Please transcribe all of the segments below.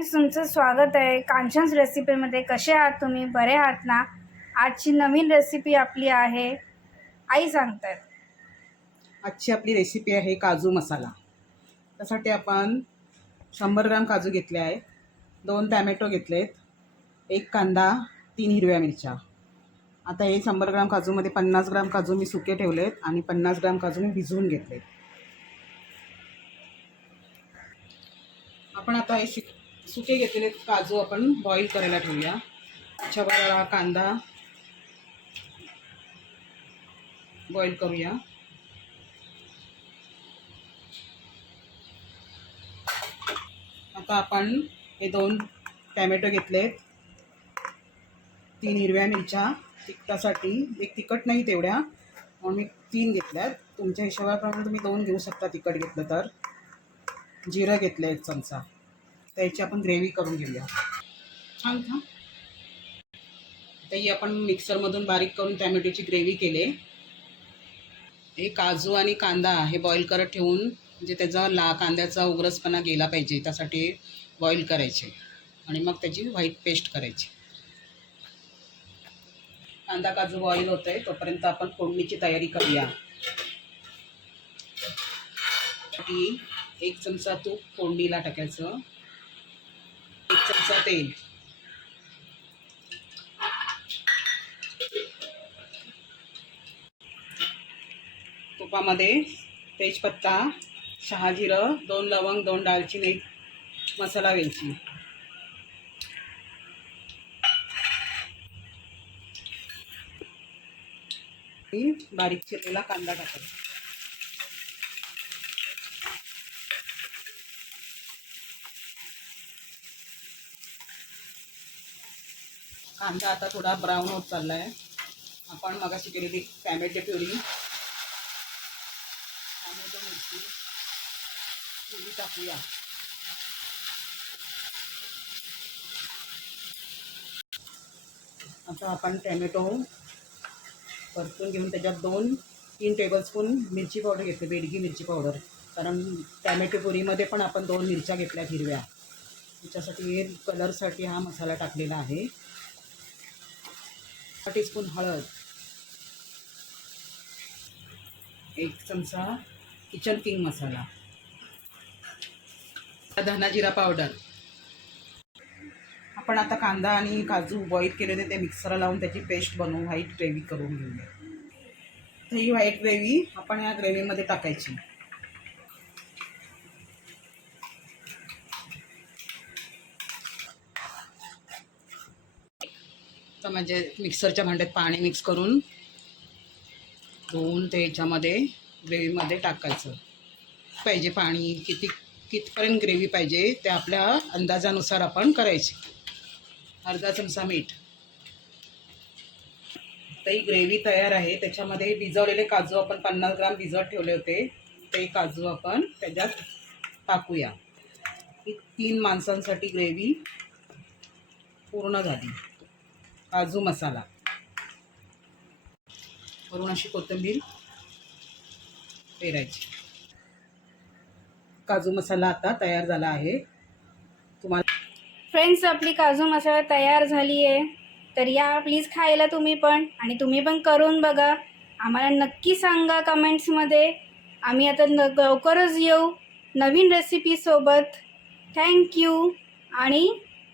तुमचं स्वागत आहे कांचन्स रेसिपीमध्ये। कसे आहात तुम्ही? बरे आहात ना? आजची नवीन रेसिपी आपली आहे, आई सांगतात। आजची आपली रेसिपी आहे काजू मसाला। त्यासाठी आपण 100 ग्राम काजू घेतले आहे, 2 टॅमॅटो घेतलेत, 1 कांदा, 3 हिरव्या मिरच्या। आता हे 100 ग्राम काजूमध्ये 50 ग्राम काजू मी सुके ठेवलेत आणि 50 ग्राम काजू मी भिजवून घेतलेत। आपण आता हे सुके घेतलेले काजू आपण बॉईल करायला ठेवूया। त्याच्यावर हा कांदा बॉईल करूया। आता आपण हे 2 टॅमॅटो घेतलेत, 3 हिरव्या मिरच्या तिखटासाठी, एक तिखट नाही तेवढ्या म्हणून मी 3 घेतल्यात। तुमच्या हिशोबाप्रमाणे तुम्ही 2 घेऊ शकता तिखट घेतलं तर। जिरं घेतलं 1 चमचा, त्याची आपण ग्रेव्ही करून घेऊया। छान का? ही आपण मिक्सरमधून बारीक करून टॅमॅटोची ग्रेव्ही केले। हे काजू आणि कांदा हे बॉईल करत ठेवून म्हणजे त्याचा कांद्याचा उग्रसपणा गेला पाहिजे, त्यासाठी बॉईल करायचे आणि मग त्याची व्हाईट पेस्ट करायची। कांदा काजू बॉईल होत आहे तोपर्यंत आपण फोडणीची तयारी करूया। 1 चमचा तूप फोडणीला टाकायचं, 1 चमचा तेल, तुपामध्ये तेजपत्ता, शहाजिरं, 2 लवंग, 2 दालचिनी, मसाला वेलची, बारीक चिरलेला कांदा टाकायचा। कांदा आता थोडा ब्राऊन होत चालला आहे। आपण मगाशी केलेली टॅमॅटो प्युरी, टॅमॅटो मिरची प्युरी टाकूया। आता आपण टॅमॅटो परतून घेऊन त्याच्यात 2-3 टेबलस्पून मिरची पावडर घेतली, बेडगी मिरची पावडर, कारण टॅमॅटो प्युरीमध्ये पण आपण 2 मिरच्या घेतल्या हिरव्या, त्याच्यासाठी कलरसाठी हा मसाला टाकलेला आहे। 1 टीस्पून हळद, 1 चमचा किचन किंग मसाला, धना जिरा पावडर। आपण आता कांदा आणि काजू बॉईल केलेले ते मिक्सरला लावून त्याची पेस्ट बनवून व्हाईट ग्रेव्ही करून घेऊया। तर ही व्हाईट ग्रेव्ही आपण या ग्रेव्हीमध्ये टाकायची। तर म्हणजे मिक्सरच्या भांड्यात पाणी मिक्स करून धुवून ते ह्याच्यामध्ये ग्रेव्हीमध्ये टाकायचं पाहिजे। पाणी कितपर्यंत ग्रेव्ही पाहिजे ते आपल्या अंदाजानुसार आपण करायची। अर्धा चमचा मीठ। तर ही ग्रेव्ही तयार आहे। त्याच्यामध्ये भिजवलेले काजू आपण 50 ग्राम भिजवत ठेवले होते, ते काजू आपण त्याच्यात टाकूया। ही 3 माणसांसाठी ग्रेव्ही पूर्ण झाली। काजू मसाला, वरून अशी कोथिंबीर पेरायची। काजू मसाला आता तयार झाला आहे। तुम्हाला फ्रेंड्स, आपली काजू मसाला तयार झाली आहे, तर या प्लीज खायला तुम्ही पण, आणि तुम्ही पण करून बघा। आम्हाला नक्की सांगा कमेंट्समध्ये। आम्ही आता लवकरच येऊ नवीन रेसिपीसोबत। थँक्यू। आणि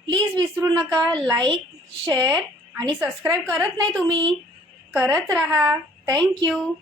प्लीज विसरू नका लाईक, शेअर आणि सबस्क्राईब करत नाही तुम्ही, करत राहा। थँक्यू।